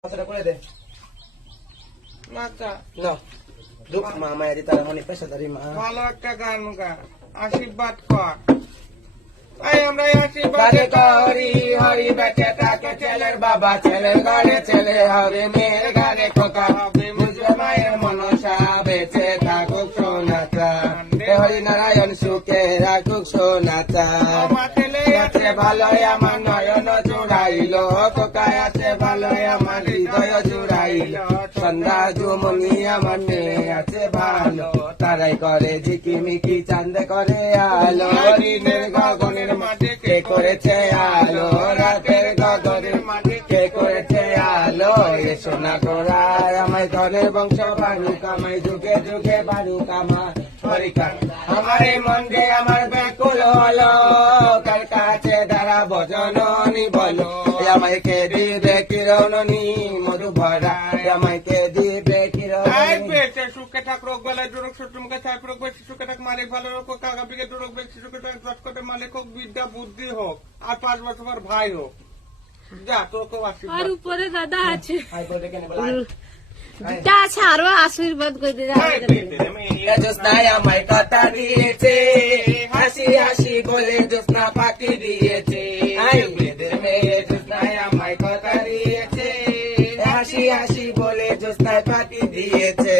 করে দে না দুঃখ মা মায়া দি তারা মনে পেশাদারি মা ভালো একটা গান গা আশীর্বাদ কর আমরা আশীর্বাদ হরি হরি বেটে তাকে ছেলের বাবা ছেলের ঘরে ছেলে হবে মেয়ের ঘরে খোকা হবে বুঝবে মায়ের মনসা বেঁচে থাকুক সোনাচা হরি নারায়ণ সুখে রাখুক সোনাচা আছে ভালোই আমার নয়ন জুড়াইল কোকায় আছে ভালোই আমার হৃদয় জুড়াইল সন্ধ্যা জুমনি আমার মেয়ে আছে ভালো তারাই করে ঝিকিমিকি চাঁদ করে আলো দিনের গগনের মাঝে কে করেছে আলো রাতের গগনের মাঝে কে করেছে আলো এ সোনা গোড়ার আমায় ধনের বংশ বারুক আমায় যুগে যুগে বারুক আমার হরিকা আমার এই মন্দিরে আমার ব্যাকুল হলো কার কাছে দ্বারা ভজননি বলো আমায় কে দিবে কিরণনি মধু ভরা আমায় কে দিবে কিরণনি সুখে থাক রোগ বেলায় জোরক সুটুমকে ছাপ রোগ বেশি সুখে থাক মালিক ভালো রোগ কাকাপিকে জোরক বেশি সুখে থাক দশকটে মালিক হোক বিদ্যা বুদ্ধি হোক আর 5 বছর পর ভাই হোক যা তোকে আর উপরে দাদা আছে আশীর্বাদ আছে আরো আশীর্বাদ করে দিতে জ্যোৎস্নায় আমায় কথা দিয়েছে হাসি হাসি বলে জ্যোৎস্না পাখি দিয়েছে বেদের মেয়ে জ্যোৎস্নায় আমায় কথা দিয়েছে হাসি হাসি বলে জ্যোৎস্নায় পাখি দিয়েছে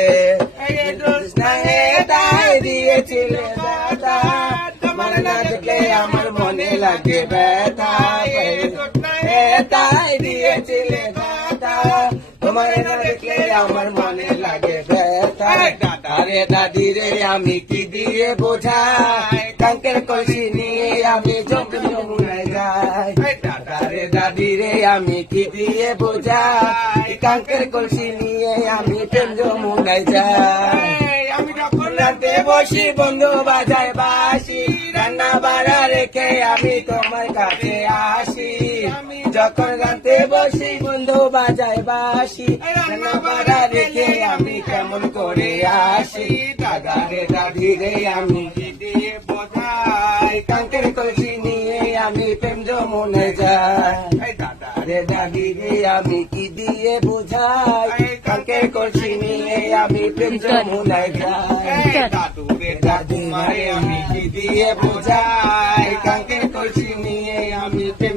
জ্যোৎস্নায় তাই দিয়েছিল ব্যথা তোমার না দেখলে আমার মনে লাগে ব্যথা তাই দিয়েছিলে ব্যথা তোমার না দেখলে আমার মনে লাগে ব্যথা আরে দাদি রে আমি কি দিয়ে বোঝাই কাঙ্কের কলসি নিয়ে আমি যমুনায় যাই আরে দাদি রে আমি কি দিয়ে বোঝাই কাঙ্কের কলসি নিয়ে আমি প্রেম যমুনায় যাই আমি যখন রাতে বসি বন্ধু বাজায় বাসি রান্না বাড়া রেখে আমি তোমার কাছে আসি যখন রাতে বসি বন্ধু বাজায় বাসি রান্না বাড়া রেখে আমি কেমন করে আসি দাদা রে দাদি রে আমি দিয়ে বোঝাই কাঙ্কের কলসি নিয়ে আমি প্রেম যমুনে যাই দাদা রে দাদি রে আমি কি দিয়ে বুঝাই কাঙ্কের কলসি নিয়ে আমি প্রেম যমুনায় যাই দাদু রে দাদি মারে আমি কি দিয়ে বুঝাই কাঙ্কের কলসি নিয়ে আমি প্রেম